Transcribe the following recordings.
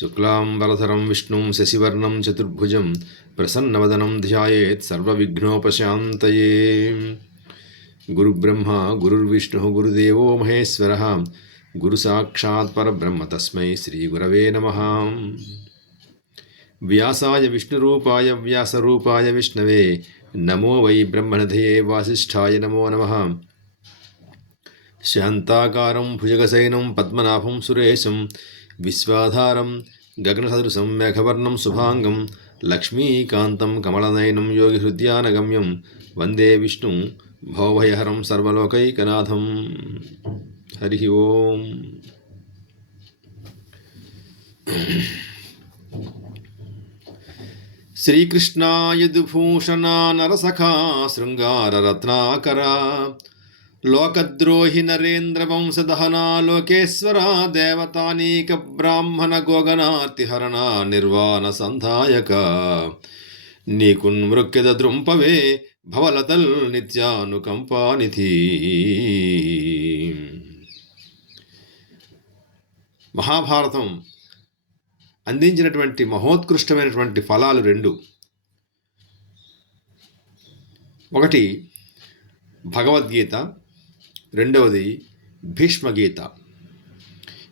శుక్లాంబరధరం విష్ణుం శశివర్ణం చతుర్భుజం ప్రసన్నవదనం ధ్యాయేత్ సర్వవిఘ్నోపశాంతయే. గురుబ్రహ్మ గురుర్విష్ణు గురుదేవో మహేశ్వర గురుసాక్షాత్ పరబ్రహ్మ తస్మై శ్రీగురవే నమ. వ్యాసాయ విష్ణురూపాయ వ్యాసరూపాయ విష్ణవే. నమో వై బ్రహ్మణధయే వాసిష్ఠాయ నమో నమ. శాంతాకారం భుజగశయనం పద్మనాభం సురేశం విశ్వాధారం గగనసదృశం మేఘవర్ణం శుభాంగం లక్ష్మీకాంతం కమలనయనం యోగి యోగిహృద్యానగమ్యం వందే విష్ణు భవభయహరం సర్వలోకైకనాథం. హరి ఓం. శ్రీకృష్ణాయదుభూషణా నరసఖా శృంగారరత్నాకరా లోకద్రోహి నరేంద్ర వంశదహనా లోకేశ్వర దేవతానీక బ్రాహ్మణ గోగనాతిహరణ నిర్వాణ సంధాయక. నీకున్మృక్యద దృంపవే భవలతల్ నిత్యానుకంపానిధి. మహాభారతం అందించినటువంటి మహోత్కృష్టమైనటువంటి ఫలాలు రెండు. ఒకటి భగవద్గీత రెండవది భీష్మగీత.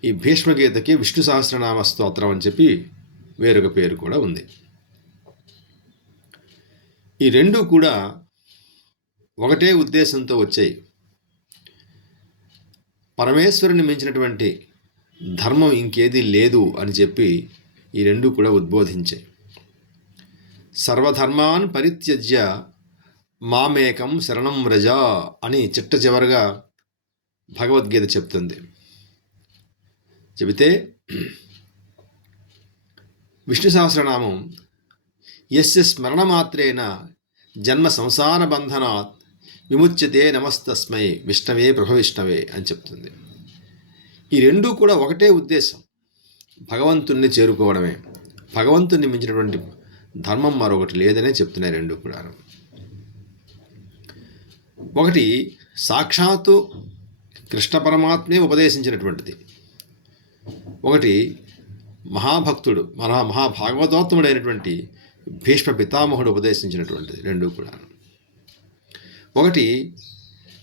ఈ భీష్మగీతకి విష్ణు సహస్రనామ స్తోత్రం అని చెప్పి వేరొక పేరు కూడా ఉంది. ఈ రెండు కూడా ఒకటే ఉద్దేశంతో వచ్చాయి. పరమేశ్వరుని మించినటువంటి ధర్మం ఇంకేది లేదు అని చెప్పి ఈ రెండు కూడా ఉద్బోధించాయి. సర్వధర్మాన్ పరిత్యజ్య మామేకం శరణం వ్రజ అని చిట్ట చివరగా భగవద్గీత చెప్తుంది. చెబితే విష్ణు సహస్రనామం ఎస్ స్మరణమాత్రేన జన్మ సంసార బంధనాత్ విముచ్యతే నమస్తస్మై విష్ణవే ప్రభవిష్ణవే అని చెప్తుంది. ఈ రెండూ కూడా ఒకటే ఉద్దేశం. భగవంతుణ్ణి చేరుకోవడమే. భగవంతుణ్ణి మించినటువంటి ధర్మం మరొకటి లేదనే చెప్తున్నాయి రెండు కూడా ఒకటి సాక్షాత్తు కృష్ణ పరమాత్మే ఉపదేశించినటువంటిది. ఒకటి మహాభక్తుడు మన మహాభాగవతోత్తముడైనటువంటి భీష్మ పితామహుడు ఉపదేశించినటువంటిది రెండు కూడా. ఒకటి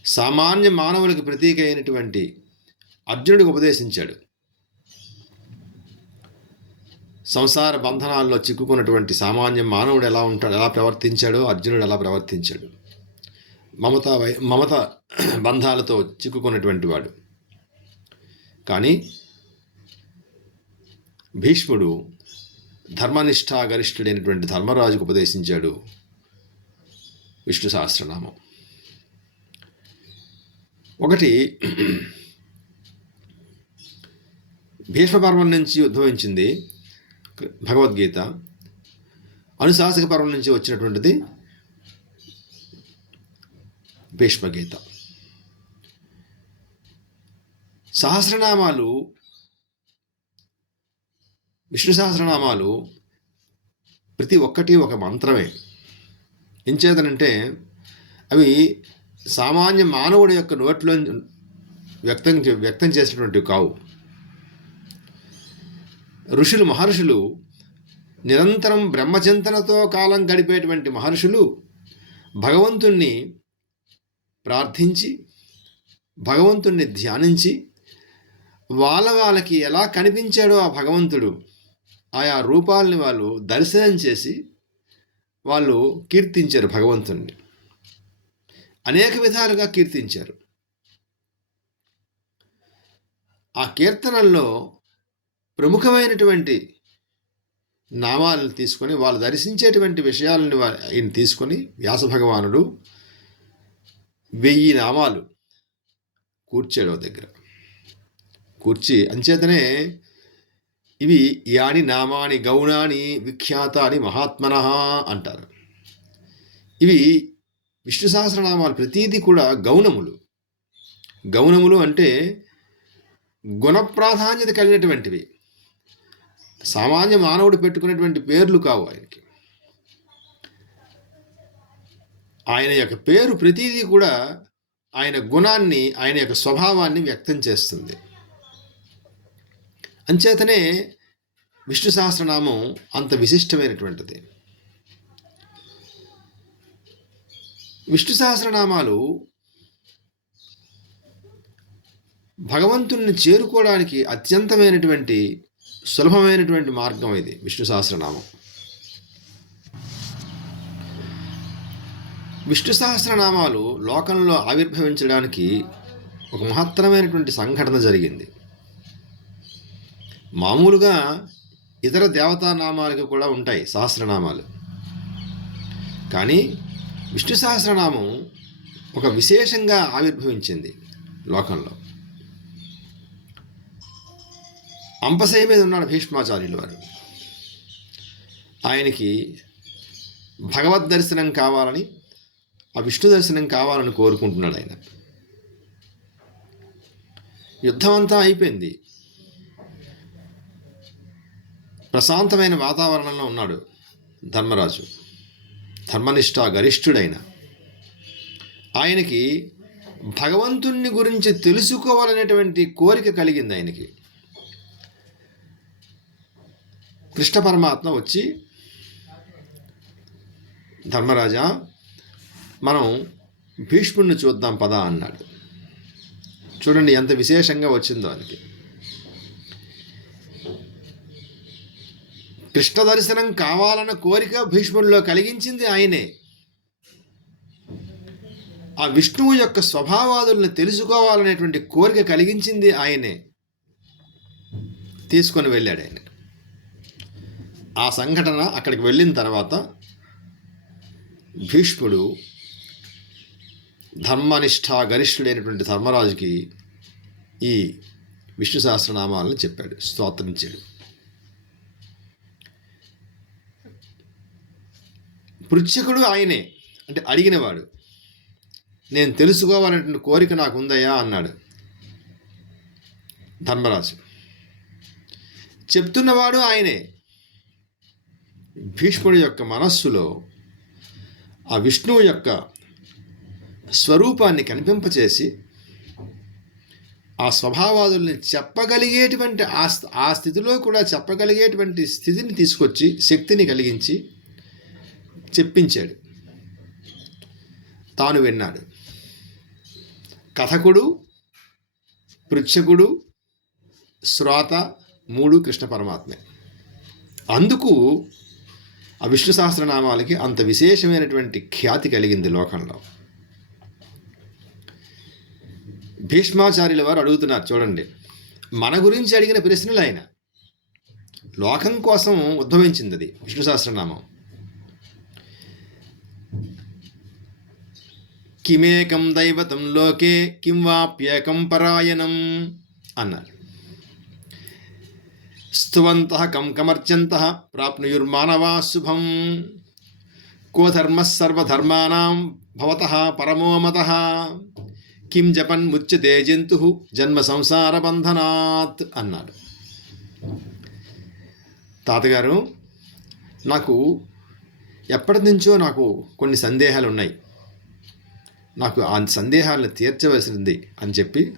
సామాన్య మానవులకు ప్రతీక అయినటువంటి అర్జునుడికి ఉపదేశించాడు. సంసార బంధనాల్లో చిక్కుకున్నటువంటి సామాన్య మానవుడు ఎలా ఉంటాడు ఎలా ప్రవర్తించాడో అర్జునుడు ఎలా ప్రవర్తించాడు. మమత వై మమత బంధాలతో చిక్కుకున్నటువంటి వాడు. కానీ భీష్ముడు ధర్మనిష్టాగరిష్ఠుడైనటువంటి ధర్మరాజుకు ఉపదేశించాడు విష్ణు సహస్రనామం ఒకటి భీష్మపర్వం నుంచి ఉద్భవించింది భగవద్గీత. అనుశాసక పర్వం నుంచి వచ్చినటువంటిది భీష్మగీత. సహస్రనామాలు విష్ణు సహస్రనామాలు ప్రతి ఒక్కటి ఒక మంత్రమే. ఎంచేతనంటే అవి సామాన్య మానవుడి యొక్క నోట్లో వ్యక్తం వ్యక్తం చేసినటువంటివి కావు. ఋషులు మహర్షులు నిరంతరం బ్రహ్మచింతనతో కాలం గడిపేటువంటి మహర్షులు భగవంతుణ్ణి ప్రార్థించి భగవంతుణ్ణి ధ్యానించి వాళ్ళ వాళ్ళకి ఎలా కనిపించాడో ఆ భగవంతుడు ఆయా రూపాలని వాళ్ళు దర్శనం చేసి వాళ్ళు కీర్తించారు భగవంతుణ్ణి. అనేక విధాలుగా కీర్తించారు. ఆ కీర్తనల్లో ప్రముఖమైనటువంటి నామాలను తీసుకొని వాళ్ళు దర్శించేటువంటి విషయాలను ఆయన తీసుకొని వ్యాస భగవానుడు వెయ్యి నామాలు కూర్చాడు దగ్గర. కూర్చి అంచేతనే ఇవి యాని నామాని గౌణాని విఖ్యాతాని మహాత్మన అంటారు. ఇవి విష్ణు సహస్రనామాలు ప్రతీది కూడా గౌణములు. గౌణములు అంటే గుణ ప్రాధాన్యత కలిగినటువంటివి. సామాన్య మానవుడు పెట్టుకునేటువంటి పేర్లు కావు ఆయనకి. ఆయన యొక్క పేరు ప్రతిదీ కూడా ఆయన గుణాన్ని ఆయన యొక్క స్వభావాన్ని వ్యక్తం చేస్తుంది. అంచేతనే విష్ణు సహస్రనామం అంత విశిష్టమైనటువంటిది. విష్ణు సహస్రనామాలు భగవంతుణ్ణి చేరుకోవడానికి అత్యంతమైనటువంటి సులభమైనటువంటి మార్గం ఇది విష్ణు సహస్రనామం. విష్ణు సహస్రనామాలు లోకంలో ఆవిర్భవించడానికి ఒక మహత్తరమైనటువంటి సంఘటన జరిగింది. మామూలుగా ఇతర దేవతా నామాలకు కూడా ఉంటాయి సహస్రనామాలు. కానీ విష్ణు సహస్రనామం ఒక విశేషంగా ఆవిర్భవించింది లోకంలో. అంపశయ మీద ఉన్నాడు భీష్మాచార్యులు వారు. ఆయనకి భగవద్ దర్శనం కావాలని ఆ విష్ణు దర్శనం కావాలని కోరుకుంటున్నాడు ఆయన. యుద్ధం అంతా అయిపోయింది. ప్రశాంతమైన వాతావరణంలో ఉన్నాడు ధర్మరాజు. ధర్మనిష్ట గరిష్ఠుడైన. ఆయనకి భగవంతుణ్ణి గురించి తెలుసుకోవాలనేటువంటి కోరిక కలిగింది ఆయనకి. కృష్ణ పరమాత్మ వచ్చి ధర్మరాజా మనం భీష్ముడిని చూద్దాం పద అన్నాడు. చూడండి ఎంత విశేషంగా వచ్చిందో ఆయనకి కృష్ణ దర్శనం కావాలన్న కోరిక భీష్ముడిలో కలిగించింది ఆయనే. ఆ విష్ణువు యొక్క స్వభావాదుల్ని తెలుసుకోవాలనేటువంటి కోరిక కలిగించింది ఆయనే. తీసుకొని వెళ్ళాడు ఆయన. ఆ సంఘటన అక్కడికి వెళ్ళిన తర్వాత భీష్ముడు ధర్మనిష్ట గరిష్ఠుడైనటువంటి ధర్మరాజుకి ఈ విష్ణు సహస్రనామాలను చెప్పాడు స్తోత్రించాడు. పృచ్ఛకుడు ఆయనే అంటే అడిగినవాడు నేను తెలుసుకోవాలనేటువంటి కోరిక నాకు ఉందయ్యా అన్నాడు ధర్మరాజు. చెప్తున్నవాడు ఆయనే. భీష్ముడి యొక్క మనస్సులో ఆ విష్ణువు యొక్క స్వరూపాన్ని కనిపింపచేసి ఆ స్వభావాదుల్ని చెప్పగలిగేటువంటి ఆ ఆ స్థితిలో కూడా చెప్పగలిగేటువంటి స్థితిని తీసుకొచ్చి శక్తిని కలిగించి చెప్పించాడు. తాను విన్నాడు. కథకుడు పృచ్ఛకుడు శ్రోత మూడు కృష్ణ పరమాత్మే. అందుకు ఆ విష్ణు సహస్రనామాలకి అంత విశేషమైనటువంటి ఖ్యాతి కలిగింది లోకంలో. భీష్మాచార్యుల వారు అడుగుతున్నారు చూడండి. మన గురించి అడిగిన ప్రశ్నలు ఆయన లోకం కోసం ఉద్భవించింది అది విష్ణు సహస్రనామం. కిమేకం దైవతం లోకే కిం వాప్యేకం పరాయణం అన్నారు. స్తువంత కం కమర్చంత ప్రాప్నుయుర్మానవా శుభం. కో ధర్మ సర్వధర్మానాం భవత పరమోమత కిం జపన్ ముచ్యతే జంతు జన్మ సంసార బంధనాత్ అన్నాడు తాతగారు నాకు ఎప్పటి నుంచో నాకు కొన్ని సందేహాలు ఉన్నాయి నాకు ఆ సందేహాలను తీర్చవలసింది అని చెప్పి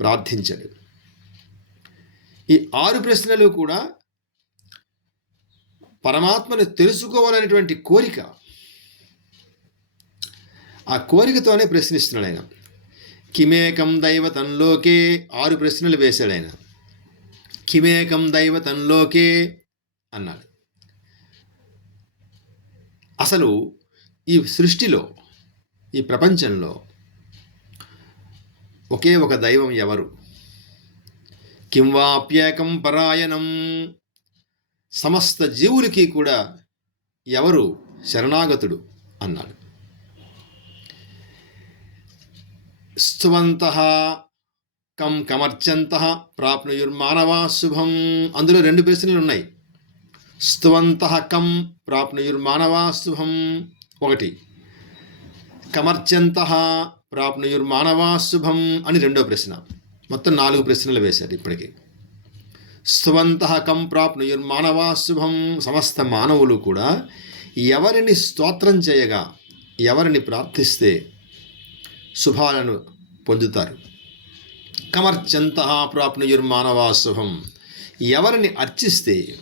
ప్రార్థించాడు. ఈ ఆరు ప్రశ్నలు కూడా పరమాత్మను తెలుసుకోవాలనేటువంటి కోరిక ఆ కోరికతోనే ప్రశ్నిస్తున్నాడు ఆయన. కిమేకం దైవతంలోకే ఆరు ప్రశ్నలు వేశాడు ఆయన. కిమేకం దైవతంలోకే అన్నాడు. అసలు ఈ సృష్టిలో ఈ ప్రపంచంలో ఒకే ఒక దైవం ఎవరు? కింవాప్యేకం పరాయణం. సమస్త జీవులకి కూడా ఎవరు శరణాగతుడు? అన్నాడు. స్థువంత కం కమర్చంత ప్రాప్నుయుర్మానవా శుభం. అందులో రెండు ప్రశ్నలు ఉన్నాయి. స్థువంత కం ప్రాప్నుయుర్మానవా శుభం. ఒకటి కమర్చంత ప్రాప్నుయుర్మానవా శుభం అని రెండో ప్రశ్న. మొత్తం నాలుగు ప్రశ్నలు వేశారు ఇప్పటికి. స్థువంత కం ప్రాప్నుయుర్మానవా శుభం. సమస్త మానవులు కూడా ఎవరిని స్తోత్రం చేయగా ఎవరిని ప్రార్థిస్తే శుభాలను పొందుతారు. కమర్చంత ప్రాప్నుయుర్మానవా శుభం ఎవరిని అర్చిస్తే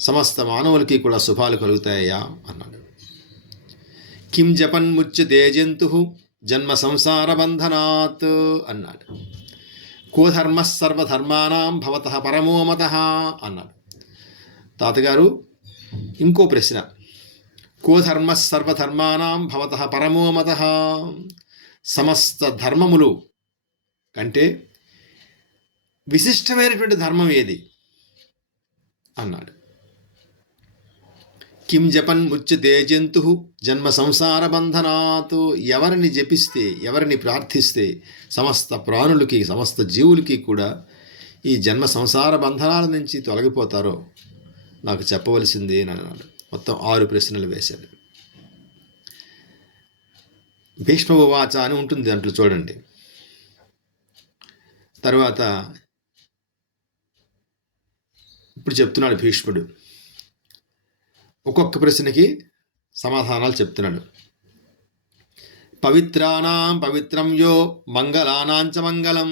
సమస్త మానవులకి కూడా శుభాలు కలుగుతాయా? అన్నాడు. కిం జపన్ముచ్యతే జంతు జన్మ సంసార బంధనాత్ అన్నాడు. కోధర్మ సర్వధర్మానాం భవత పరమోమత అన్నాడు. తాతగారు ఇంకో ప్రశ్న. కోధర్మ సర్వధర్మానాం భవత పరమోమత సమస్త ధర్మములు కంటే విశిష్టమైనటువంటి ధర్మం ఏది? అన్నాడు. కిం జపన్ ముచ్యతే జంతు జన్మ సంసార బంధనాత్ ఎవరిని జపిస్తే ఎవరిని ప్రార్థిస్తే సమస్త ప్రాణులకి సమస్త జీవులకి కూడా ఈ జన్మ సంసార బంధనాల నుంచి తొలగిపోతారో నాకు చెప్పవలసింది అని అన్నాడు. మొత్తం ఆరు ప్రశ్నలు వేశాడు. భీష్మవాచ అని ఉంటుంది దాంట్లో చూడండి. తర్వాత ఇప్పుడు చెప్తున్నాడు భీష్ముడు. ఒక్కొక్క ప్రశ్నకి సమాధానాలు చెప్తున్నాడు. పవిత్రానాం పవిత్రం యో మంగళానాంచ మంగళం.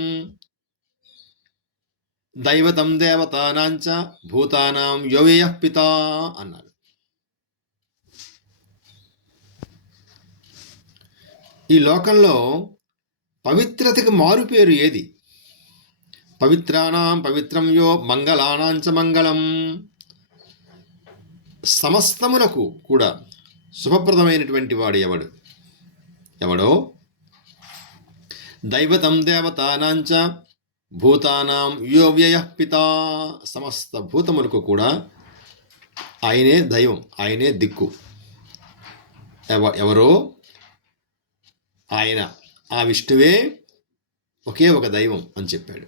దైవతం దేవతానాంచ భూతానాం యోవేయ పిత అన్నాడు. ఈ లోకంలో పవిత్రతకి మారుపేరు ఏది? పవిత్రానాం పవిత్రం యో మంగళానాంచ మంగళం. సమస్తమునకు కూడా శుభప్రదమైనటువంటి వాడు ఎవడు? ఎవడో? దైవతం దేవతానాంచ భూతానాం యో వ్యయ పిత. సమస్త భూతములకు కూడా ఆయనే దైవం ఆయనే దిక్కు. ఎవ ఎవరో? ఆయన ఆ విష్ణువే ఒకే ఒక దైవం అని చెప్పాడు.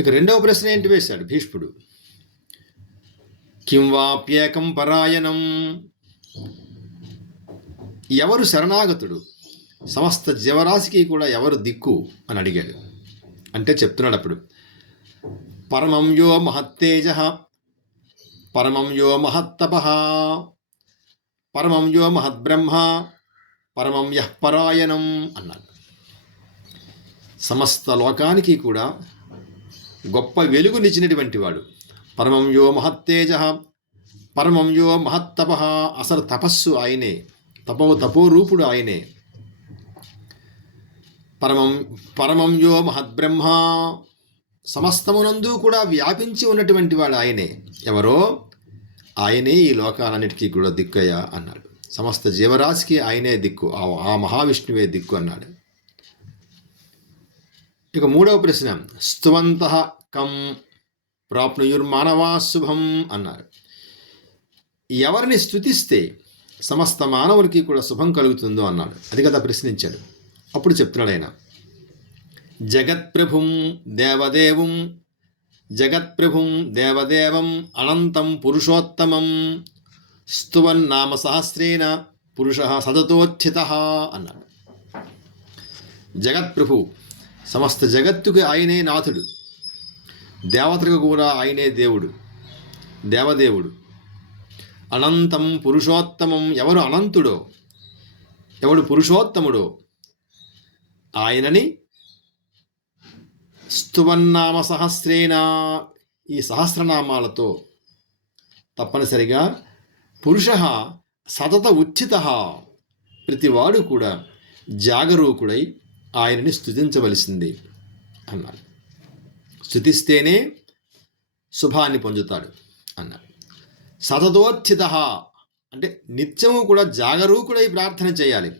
ఇక రెండవ ప్రశ్న ఏంటి వేశాడు భీష్ముడు? కిం వాప్యేకం పరాయణం? ఎవరు శరణాగతుడు? సమస్త జీవరాశికి కూడా ఎవరు దిక్కు? అని అడిగాడు. అంటే చెప్తున్నాడు అప్పుడు పరమం యో మహత్తేజ పరమం యో మహత్తప పరమం యో మహద్బ్రహ్మ పరమం యః పరాయణం అన్నాడు. సమస్త లోకానికి కూడా గొప్ప వెలుగునిచ్చినటువంటి వాడు. పరమం యో మహత్తేజ పరమం యో మహత్తప అసలు తపస్సు ఆయనే తపో తపోరూపుడు ఆయనే. పరమం పరమం యో మహద్బ్రహ్మ సమస్తమునందు కూడా వ్యాపించి ఉన్నటువంటి వాడు ఆయనే. ఎవరో? ఆయనే ఈ లోకాలన్నిటికీ కూడా దిక్కయ్యా అన్నాడు. సమస్త జీవరాశికి ఆయనే దిక్కు ఆ- ఆ మహావిష్ణువే దిక్కు అన్నాడు. ఇక మూడవ ప్రశ్న స్తువంత కం ప్రాప్నుయుర్మానవా శుభం అన్నారు. ఎవరిని స్తుతిస్తే సమస్త మానవునికి కూడా శుభం కలుగుతుందో అన్నాడు. అది కదా ప్రశ్నించాడు. అప్పుడు చెప్తున్నాడు ఆయన జగత్ప్రభుం దేవదేవం జగత్ప్రభుం దేవదేవం అనంతం పురుషోత్తమం. స్తువన్నామ సహస్రేణ పురుష సదతోత్థిత అన్నాడు. జగత్ప్రభు సమస్త జగత్తుకి ఆయనే నాథుడు. దేవతలకు కూడా ఆయనే దేవుడు. దేవదేవుడు. అనంతం పురుషోత్తమం ఎవరు అనంతుడో? ఎవడు పురుషోత్తముడో? ఆయనని స్తువన్నామ సహస్రేణ ఈ సహస్రనామాలతో తప్పనిసరిగా పురుష సతత ఉచిత ప్రతివాడు కూడా జాగరూకుడై ఆయనని స్థుతించవలసింది అన్నాడు. స్థుతిస్తేనే శుభాన్ని పొందుతాడు అన్నాడు. సతతోచిత అంటే నిత్యము కూడా జాగరూకుడై ప్రార్థన చేయాలి.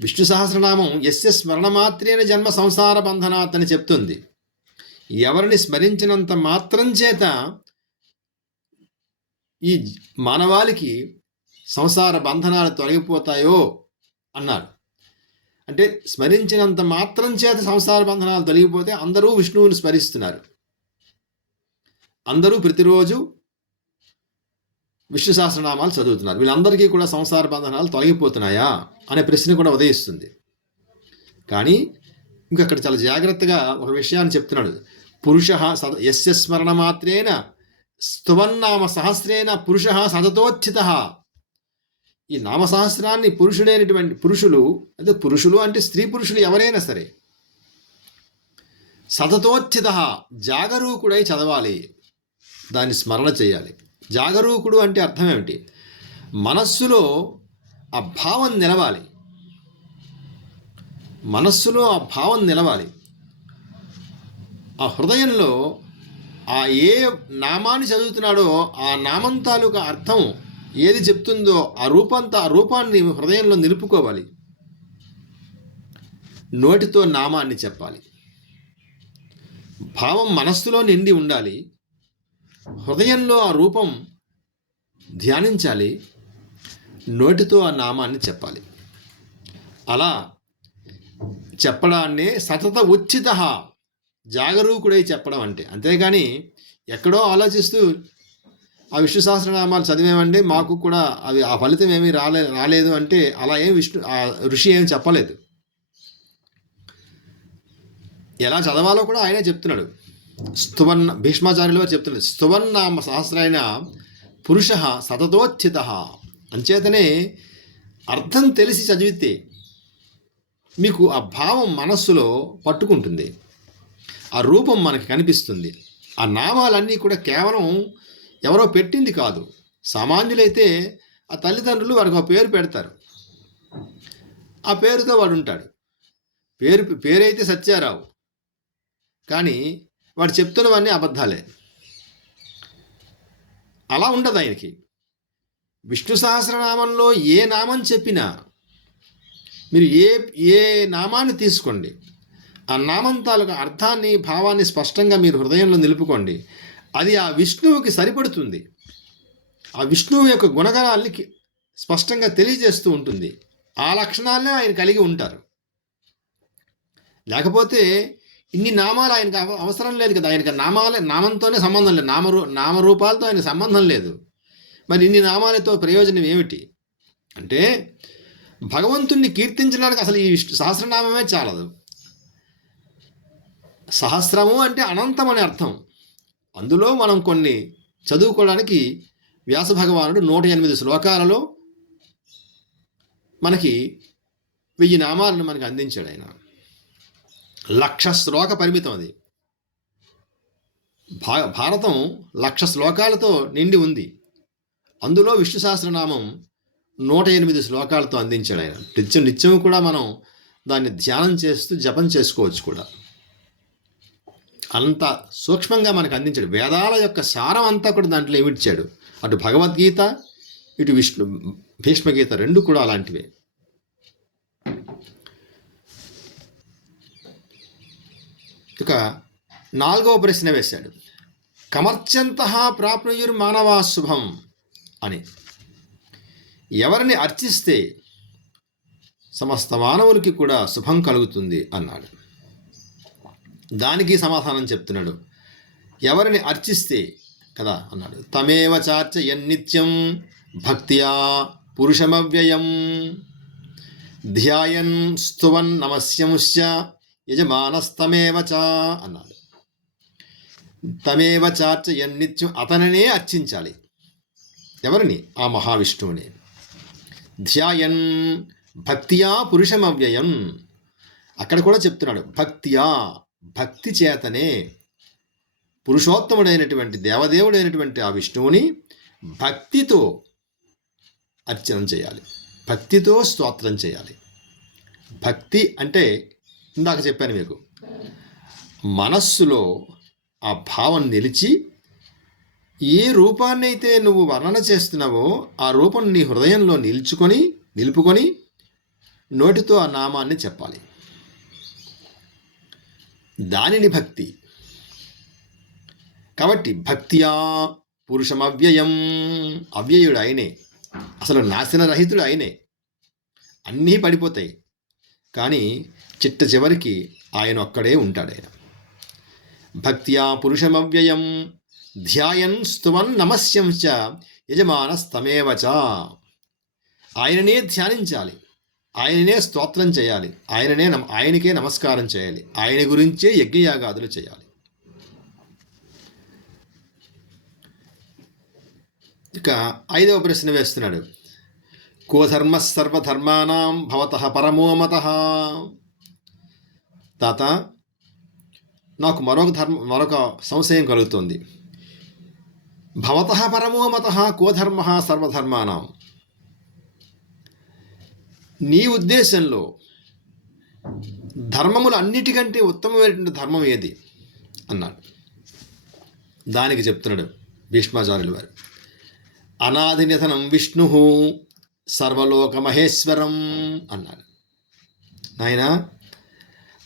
విష్ణు సహస్రనామం ఎస్య స్మరణమాత్రేన జన్మ సంసార బంధనాత్ అని చెప్తుంది. ఎవరిని స్మరించినంత మాత్రం చేత ఈ మానవాళికి సంసార బంధనాలు తొలగిపోతాయో అన్నారు. అంటే స్మరించినంత మాత్రం చేత సంసార బంధనాలు తొలగిపోతే అందరూ విష్ణువుని స్మరిస్తున్నారు. అందరూ ప్రతిరోజు విష్ణు సహస్రనామాలు చదువుతున్నారు. వీళ్ళందరికీ కూడా సంసార బంధనాలు తొలగిపోతున్నాయా? అనే ప్రశ్న కూడా ఉదయిస్తుంది. కానీ ఇంకా అక్కడ చాలా జాగ్రత్తగా ఒక విషయాన్ని చెప్తున్నాడు. పురుష సద యస్య స్మరణ మాత్రేన స్తువన్నామ సహస్రేణ పురుష సతతోత్థిత ఈ నామసహస్రాన్ని పురుషుడైనటువంటి పురుషులు అంటే పురుషులు అంటే స్త్రీ పురుషులు ఎవరైనా సరే సతతోత్థిత జాగరూకుడై చదవాలి. దాన్ని స్మరణ చేయాలి. జాగరూకుడు అంటే అర్థం ఏమిటి? మనస్సులో ఆ భావం నిలవాలి. మనస్సులో ఆ భావం నిలవాలి. ఆ హృదయంలో ఆ ఏ నామాన్ని చదువుతున్నాడో ఆ నామం తాలూకా అర్థం ఏది చెప్తుందో ఆ రూపంతా ఆ రూపాన్ని హృదయంలో నిలుపుకోవాలి. నోటితో నామాన్ని చెప్పాలి. భావం మనస్సులో నిండి ఉండాలి. హృదయంలో ఆ రూపం ధ్యానించాలి. నోటితో ఆ నామాన్ని చెప్పాలి. అలా చెప్పడాన్నే సతత ఉచిత జాగరూకుడై చెప్పడం అంటే. అంతేగాని ఎక్కడో ఆలోచిస్తూ ఆ విష్ణు సహస్రనామాలు చదివామండి మాకు కూడా అవి ఆ ఫలితం ఏమీ రాలే రాలేదు అంటే అలా ఏం విష్ణు ఆ ఋషి ఏమి చెప్పలేదు. ఎలా చదవాలో కూడా ఆయనే చెప్తున్నాడు. స్తువన్న భీష్మాచార్యులు వారు చెప్తున్నాడు స్తువన్నామ సహస్రైన పురుష సతతోచిత అంచేతనే అర్థం తెలిసి చదివితే మీకు ఆ భావం మనస్సులో పట్టుకుంటుంది. ఆ రూపం మనకి కనిపిస్తుంది. ఆ నామాలన్నీ కూడా కేవలం ఎవరో పెట్టింది కాదు. సామాన్యులైతే ఆ తల్లిదండ్రులు వాడికి ఒక పేరు పెడతారు. ఆ పేరుతో వాడు ఉంటాడు. పేరు పేరైతే సత్యారావు. కానీ వాడు చెప్తున్నవన్నీ అబద్ధాలే. అలా ఉండదు ఆయనకి. విష్ణు సహస్రనామంలో ఏ నామం చెప్పినా మీరు ఏ ఏ నామాన్ని తీసుకోండి. ఆ నామం తాలూకా అర్థాన్ని భావాన్ని స్పష్టంగా మీరు హృదయంలో నిలుపుకోండి. అది ఆ విష్ణువుకి సరిపడుతుంది. ఆ విష్ణువు యొక్క గుణగణాల్ని స్పష్టంగా తెలియజేస్తూ ఉంటుంది. ఆ లక్షణాలనే ఆయన కలిగి ఉంటారు. లేకపోతే ఇన్ని నామాలు ఆయనకు అవసరం లేదు కదా. ఆయనకి నామాలే నామంతోనే సంబంధం లేదు. నామరూ నామరూపాలతో ఆయనకు సంబంధం లేదు. మరి ఇన్ని నామాలతో ప్రయోజనం ఏమిటి? అంటే భగవంతుణ్ణి కీర్తించడానికి అసలు ఈ విష్ణు సహస్రనామమే చాలదు. సహస్రము అంటే అనంతం అని అర్థం. అందులో మనం కొన్ని చదువుకోవడానికి వ్యాస భగవానుడు నూట ఎనిమిది శ్లోకాలలో మనకి వెయ్యి నామాలను మనకి అందించాడు ఆయన. లక్ష శ్లోక పరిమితం అది. భా భారతం లక్ష శ్లోకాలతో నిండి ఉంది. అందులో విష్ణు సహస్రనామం నూట ఎనిమిది శ్లోకాలతో అందించాడు ఆయన. నిత్యం నిత్యం కూడా మనం దాన్ని ధ్యానం చేస్తూ జపం చేసుకోవచ్చు కూడా. అంత సూక్ష్మంగా మనకు అందించాడు. వేదాల యొక్క సారం అంతా కూడా దాంట్లో ఏమిచ్చాడు అటు భగవద్గీత ఇటు విష్ణు భీష్మగీత రెండు కూడా అలాంటివే. ఇక నాలుగవ ప్రశ్న వేశాడు. కమర్చంత ప్రాప్నుయుర్ మానవా శుభం? అని. ఎవరిని అర్చిస్తే సమస్త మానవులకి కూడా శుభం కలుగుతుంది అన్నాడు. దానికి సమాధానం చెప్తున్నాడు. ఎవరిని అర్చిస్తే కదా అన్నాడు. తమేవ చార్చ ఎన్నిత్యం భక్తియా పురుషమవ్యయం ధ్యాయన్ స్తువన్ నమస్యముశ్చ యజమానస్తమేవ చ అన్నాడు. తమేవ చార్చ ఎన్నిత్యం అతనినే అర్చించాలి. ఎవరిని? ఆ మహావిష్ణువుని. ధ్యాయన్ భక్తియా పురుషమవ్యయం. అక్కడ కూడా చెప్తున్నాడు భక్తియా భక్తి చేతనే పురుషోత్తముడైనటువంటి దేవదేవుడైనటువంటి ఆ విష్ణువుని భక్తితో అర్చన చేయాలి. భక్తితో స్తోత్రం చేయాలి. భక్తి అంటే ఇందాక చెప్పాను మీకు మనస్సులో ఆ భావం నిలిచి ఏ రూపాన్నైతే నువ్వు వర్ణన చేస్తున్నావో ఆ రూపం నీ హృదయంలో నిల్చుకొని నిలుపుకొని నోటితో ఆ నామాన్ని చెప్పాలి. దానిని భక్తి. కాబట్టి భక్తియా పురుషమవ్యయం. అవ్యయుడు ఆయనే. అసలు నాశనరహితుడు ఆయనే. అన్నీ పడిపోతాయి. కానీ చిట్ట చివరికి ఆయన ఒక్కడే ఉంటాడు ఆయన. భక్త్యా పురుషమవ్యయం. ధ్యాయన్ స్తువన్ నమస్యంచ యజమానస్తమేవచ ఆయననే ధ్యానించాలి. ఆయననే స్తోత్రం చేయాలి. ఆయననే నమ ఆయనకే నమస్కారం చేయాలి. ఆయన గురించే యజ్ఞయాగాదులు చేయాలి. ఇక ఐదవ ప్రశ్న వేస్తున్నాడు. కో ధర్మ సర్వధర్మానాం భవత పరమోమత తాత నాకు మరొక ధర్మ మరొక సంశయం కలుగుతుంది. భవత పరమో మత కో ధర్మ సర్వధర్మానాం నీ ఉద్దేశంలో ధర్మములు అన్నిటికంటే ఉత్తమమైనటువంటి ధర్మం ఏది? అన్నాడు. దానికి చెప్తున్నాడు భీష్మాచార్యుల వారు. అనాది నిధనం విష్ణు సర్వలోక మహేశ్వరం అన్నాడు. నాయన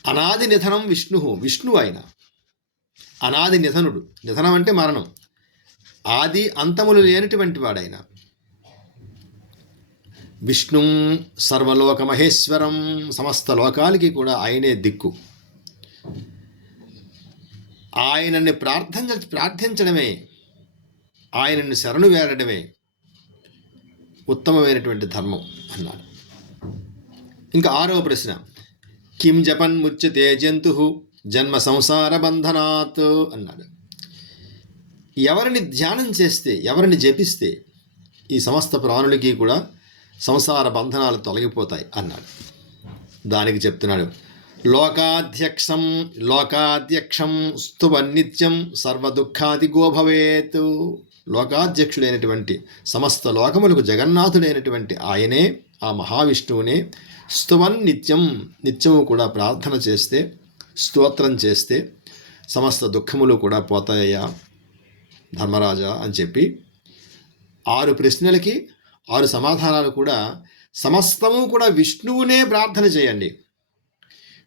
అనాది నిధనం విష్ణు విష్ణు ఆయన. అనాది నిధనుడు. నిధనం అంటే మరణం. ఆది అంతములు లేనటువంటి వాడైన. విష్ణు సర్వలోక మహేశ్వరం సమస్త లోకాలకి కూడా ఆయనే దిక్కు. ఆయనని ప్రార్థన ప్రార్థించడమే ఆయనని శరణు వేరడమే ఉత్తమమైనటువంటి ధర్మం అన్నాడు. ఇంకా ఆరవ ప్రశ్న. కిం జపన్ ముచ్యతే జంతు జన్మ సంసార బంధనాత్ అన్నాడు. ఎవరిని ధ్యానం చేస్తే ఎవరిని జపిస్తే ఈ సమస్త ప్రాణులకి కూడా సంసార బంధనాలు తొలగిపోతాయి అన్నాడు. దానికి చెప్తున్నాడు లోకాధ్యక్షం లోకాధ్యక్షం స్తువ నిత్యం సర్వదుఃఖాది గోభవేత్ లోకాధ్యక్షుడైనటువంటి సమస్త లోకములకు జగన్నాథుడైనటువంటి ఆయనే ఆ మహావిష్ణువునే స్తువన్ నిత్యం నిత్యము కూడా ప్రార్థన చేస్తే స్తోత్రం చేస్తే సమస్త దుఃఖములు కూడా పోతాయా ధర్మరాజా అని చెప్పి ఆరు ప్రశ్నలకి ఆరు సమాధానాలు కూడా సమస్తము కూడా విష్ణువునే ప్రార్థన చేయండి.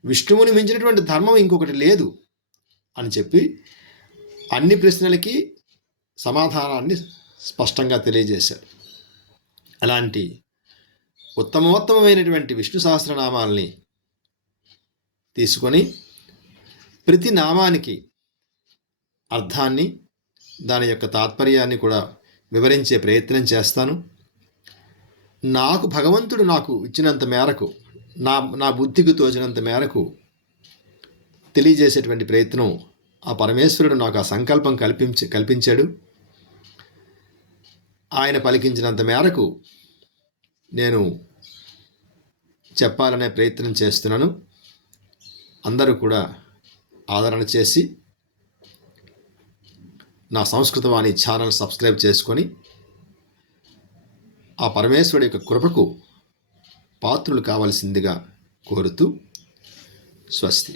విష్ణువుని మించినటువంటి ధర్మం ఇంకొకటి లేదు అని చెప్పి అన్ని ప్రశ్నలకి సమాధానాన్ని స్పష్టంగా తెలియజేశారు. అలాంటి ఉత్తమోత్తమైనటువంటి విష్ణు సహస్రనామాల్ని తీసుకొని ప్రతి నామానికి అర్థాన్ని దాని యొక్క తాత్పర్యాన్ని కూడా వివరించే ప్రయత్నం చేస్తాను. నాకు భగవంతుడు నాకు ఇచ్చినంత మేరకు నా నా బుద్ధికి తోచినంత మేరకు తెలియజేసేటువంటి ప్రయత్నం ఆ పరమేశ్వరుడు నాకు ఆ సంకల్పం కల్పించి కల్పించాడు. ఆయన పలికించినంత మేరకు నేను చెప్పాలనే ప్రయత్నం చేస్తున్నాను. అందరూ కూడా ఆదరణ చేసి నా సంస్కృతవాణి ఛానల్ సబ్స్క్రైబ్ చేసుకొని ఆ పరమేశ్వరుడి యొక్క కృపకు పాత్రులు కావలసిందిగా కోరుతూ స్వస్తి.